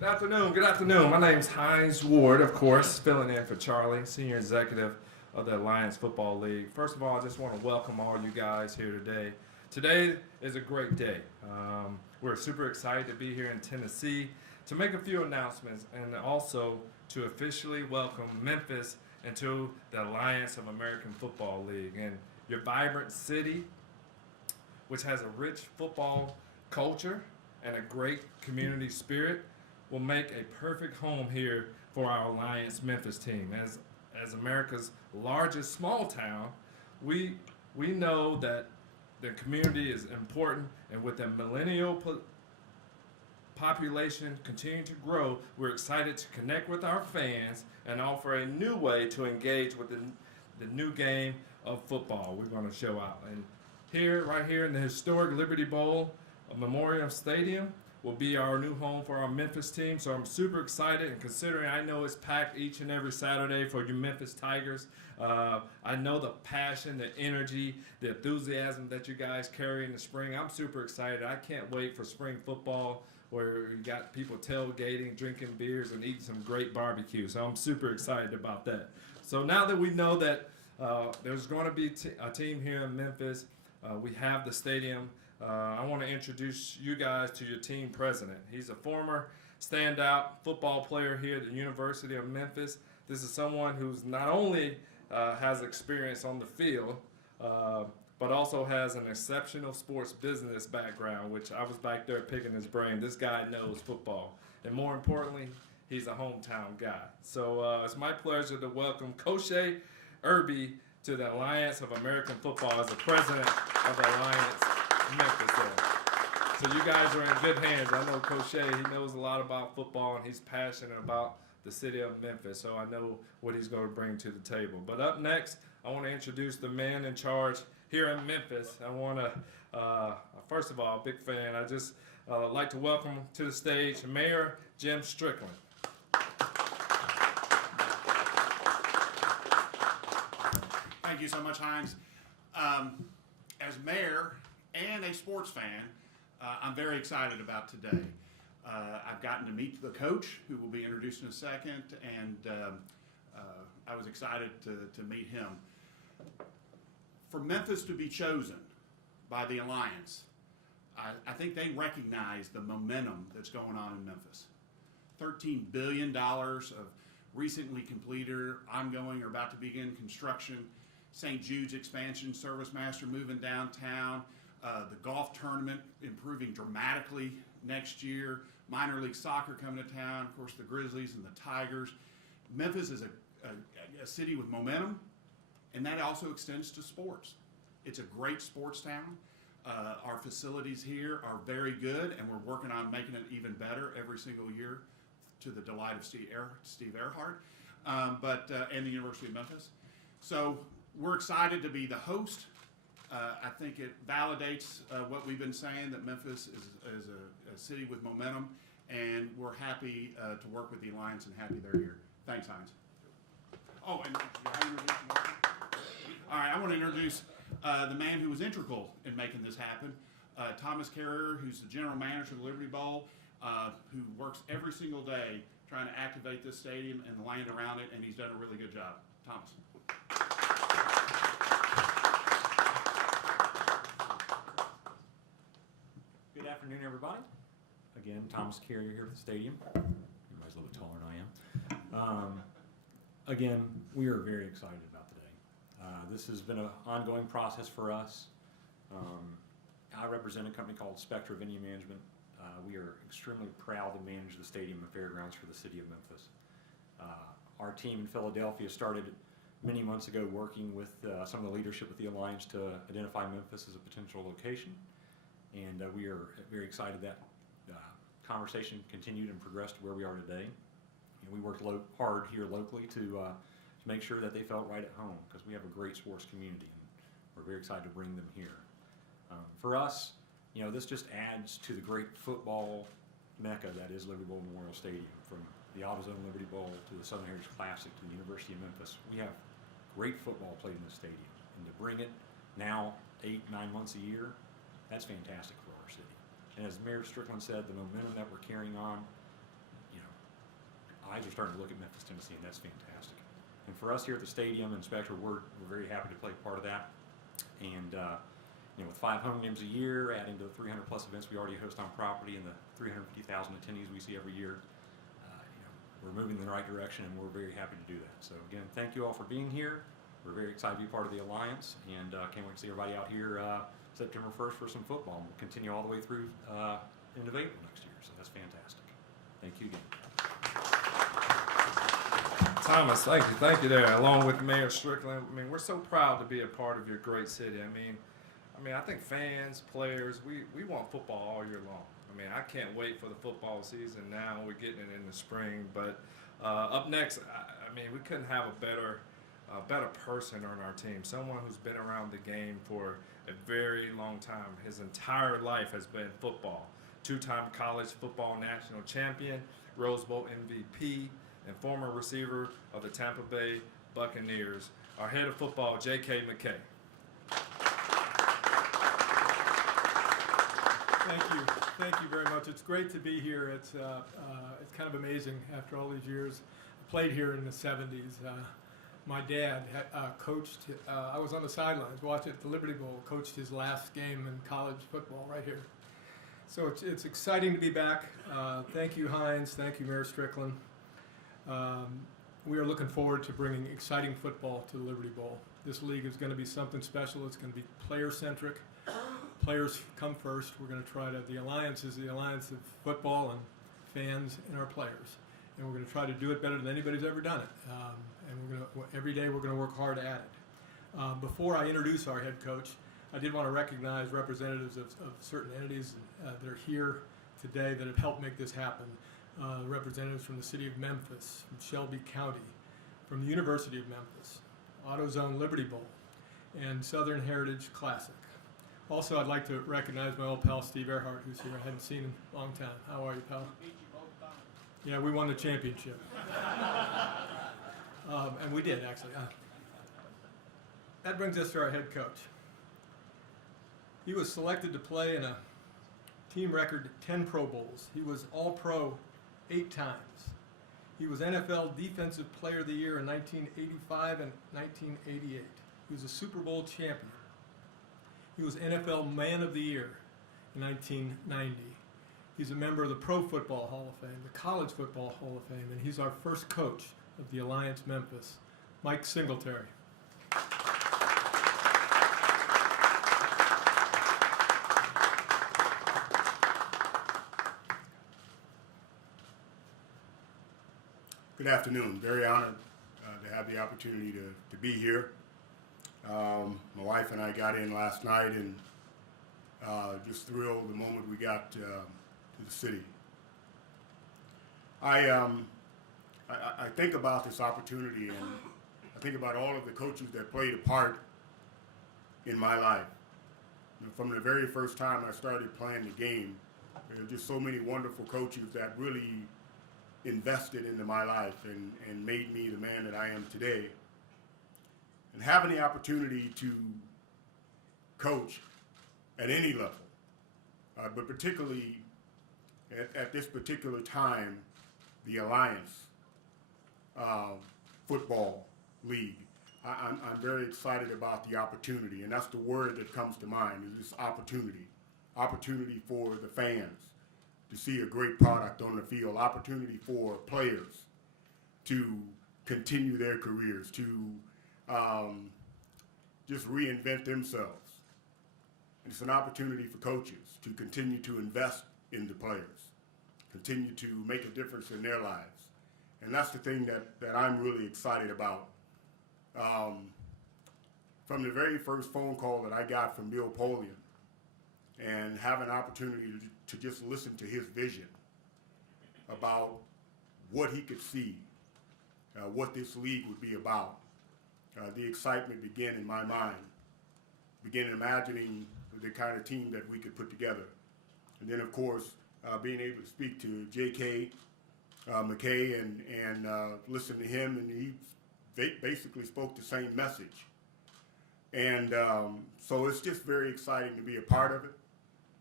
Good afternoon. My name's Hines Ward, of course, filling in for Charlie, Senior Executive of the Alliance Football League. First of all, I just want to welcome all you guys here today. Today is a great day. We're super excited to be here in Tennessee to make a few announcements and also to officially welcome Memphis into the Alliance of American Football League. And your vibrant city, which has a rich football culture and a great community spirit, will make a perfect home here for our Alliance Memphis team. As America's largest small town, we know that the community is important, and with the millennial population continuing to grow, we're excited to connect with our fans and offer a new way to engage with the new game of football we're going to show out. And right here in the historic Liberty Bowl Memorial Stadium will be our new home for our Memphis team. So I'm super excited, and considering I know it's packed each and every Saturday for you Memphis Tigers, I know the passion, the energy, the enthusiasm that you guys carry in the spring. I'm super excited. I can't wait for spring football, where you got people tailgating, drinking beers, and eating some great barbecue. So I'm super excited about that. So now that we know that there's going to be a team here in Memphis, we have the stadium. I want to introduce you guys to your team president. He's a former standout football player here at the University of Memphis. This is someone who's not only has experience on the field, but also has an exceptional sports business background, which I was back there picking his brain. This guy knows football. And more importantly, he's a hometown guy. So it's my pleasure to welcome Coach Irby to the Alliance of American Football as the president of the Alliance Memphis there. So you guys are in good hands. I know Coach he knows a lot about football, and he's passionate about the city of Memphis, so I know what he's going to bring to the table. But up next, I want to introduce the man in charge here in Memphis. I want to, first of all, big fan, I just like to welcome to the stage Mayor Jim Strickland. Thank you so much, Hines. As mayor and a sports fan, I'm very excited about today. I've gotten to meet the coach, who will be introduced in a second, and I was excited to meet him. For Memphis to be chosen by the Alliance, I think they recognize the momentum that's going on in Memphis. $13 billion of recently completed, ongoing, or about to begin construction. St. Jude's expansion, Service Master moving downtown, the golf tournament improving dramatically next year, minor league soccer coming to town, of course the Grizzlies and the Tigers. Memphis is a city with momentum, and that also extends to sports. It's a great sports town. Our facilities here are very good, and we're working on making it even better every single year, to the delight of Steve Earhart, and the University of Memphis. So we're excited to be the host. I think it validates what we've been saying, that Memphis is a city with momentum, and we're happy to work with the Alliance and happy they're here. Thanks, Hines. Oh, and all right, I want to introduce the man who was integral in making this happen, Thomas Carrier, who's the general manager of the Liberty Bowl, who works every single day trying to activate this stadium and the land around it, and he's done a really good job. Thomas. Good afternoon, everybody. Again, Thomas Carrier here at the stadium. Everybody's a little bit taller than I am. Again, we are very excited about today. This has been an ongoing process for us. I represent a company called Spectra Venue Management. We are extremely proud to manage the stadium and fairgrounds for the city of Memphis. Our team in Philadelphia started many months ago working with some of the leadership with the Alliance to identify Memphis as a potential location. And we are very excited that conversation continued and progressed to where we are today. And we worked hard here locally to make sure that they felt right at home, because we have a great sports community, and we're very excited to bring them here. For us, this just adds to the great football mecca that is Liberty Bowl Memorial Stadium. From the AutoZone Liberty Bowl to the Southern Heritage Classic to the University of Memphis, we have great football played in the stadium. And to bring it now 8-9 months a year, that's fantastic for our city. And as Mayor Strickland said, the momentum that we're carrying on, eyes are starting to look at Memphis, Tennessee, and that's fantastic. And for us here at the stadium and Spectra, we're very happy to play part of that. And with 5 home games a year, adding to the 300 plus events we already host on property and the 350,000 attendees we see every year, we're moving in the right direction, and we're very happy to do that. So again, thank you all for being here. We're very excited to be part of the Alliance, and can't wait to see everybody out here September 1st for some football. And we'll continue all the way through into April next year, so that's fantastic. Thank you again. Thomas, thank you there, along with Mayor Strickland. I mean, we're so proud to be a part of your great city. I mean, I think fans, players, we want football all year long. I mean, I can't wait for the football season now. We're getting it in the spring, but up next, I mean, we couldn't have a better person on our team, someone who's been around the game for a very long time. His entire life has been football. 2-time college football national champion, Rose Bowl MVP, and former receiver of the Tampa Bay Buccaneers, our head of football, J.K. McKay. Thank you very much. It's great to be here. It's kind of amazing after all these years. I played here in the 70s. My dad coached. I was on the sidelines watching the Liberty Bowl. Coached his last game in college football right here. So it's exciting to be back. Thank you, Hines. Thank you, Mayor Strickland. We are looking forward to bringing exciting football to the Liberty Bowl. This league is going to be something special. It's going to be player-centric. Players come first. We're going to try to, the Alliance is the alliance of football and fans and our players. And we're going to try to do it better than anybody's ever done it. And every day we're going to work hard at it. Before I introduce our head coach, I did want to recognize representatives of certain entities that are here today that have helped make this happen. Representatives from the city of Memphis, from Shelby County, from the University of Memphis, AutoZone Liberty Bowl, and Southern Heritage Classic. Also, I'd like to recognize my old pal Steve Earhart, who's here. I hadn't seen him in a long time. How are you, pal? Yeah, we won the championship. And we did, actually. That brings us to our head coach. He was selected to play in a team record 10 Pro Bowls. He was All-Pro 8 times. He was NFL Defensive Player of the Year in 1985 and 1988. He was a Super Bowl champion. He was NFL Man of the Year in 1990. He's a member of the Pro Football Hall of Fame, the College Football Hall of Fame, and he's our first coach of the Alliance Memphis, Mike Singletary. Good afternoon. Very honored to have the opportunity to be here. My wife and I got in last night and just thrilled the moment we got to the city. I think about this opportunity, and I think about all of the coaches that played a part in my life. From the very first time I started playing the game, there were just so many wonderful coaches that really invested into my life and made me the man that I am today. And having the opportunity to coach at any level, but particularly at this particular time, the Alliance Football League, I'm very excited about the opportunity, and that's the word that comes to mind, is this opportunity. Opportunity for the fans to see a great product on the field, opportunity for players to continue their careers, to just reinvent themselves. And it's an opportunity for coaches to continue to invest in the players, continue to make a difference in their lives. And that's the thing that I'm really excited about. From the very first phone call that I got from Bill Polian, and have an opportunity to just listen to his vision about what he could see, what this league would be about. The excitement began in my mind, began imagining the kind of team that we could put together. And then, of course, being able to speak to J.K. McKay and listen to him, and he basically spoke the same message. And so it's just very exciting to be a part of it.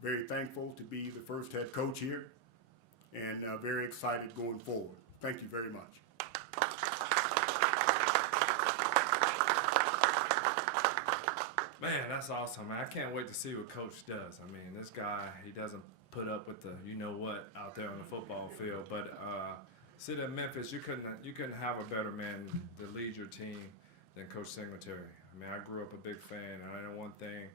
Very thankful to be the first head coach here, and very excited going forward. Thank you very much. Man, that's awesome, man. I can't wait to see what Coach does. I mean, this guy, he doesn't put up with the you-know-what out there on the football field. But sitting in Memphis, you couldn't have a better man to lead your team than Coach Singletary. I mean, I grew up a big fan, and I know one thing,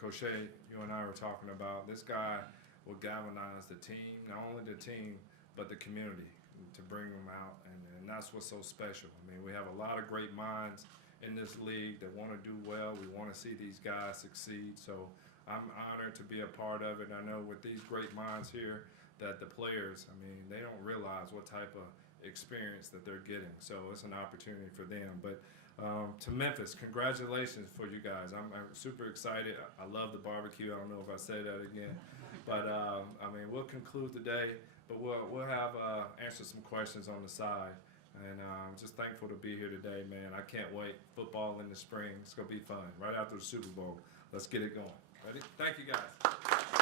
Coach Shea, you and I were talking about, this guy will galvanize the team, not only the team, but the community to bring them out, and that's what's so special. I mean, we have a lot of great minds in this league that want to do well. We want to see these guys succeed. So I'm honored to be a part of it. I know with these great minds here that the players, I mean, they don't realize what type of experience that they're getting. So it's an opportunity for them. But to Memphis, congratulations for you guys. I'm super excited. I love the barbecue. I don't know if I say that again. But I mean, we'll conclude today, but we'll have answer some questions on the side. And I'm just thankful to be here today, man. I can't wait. Football in the spring. It's going to be fun. Right after the Super Bowl. Let's get it going. Ready? Thank you, guys.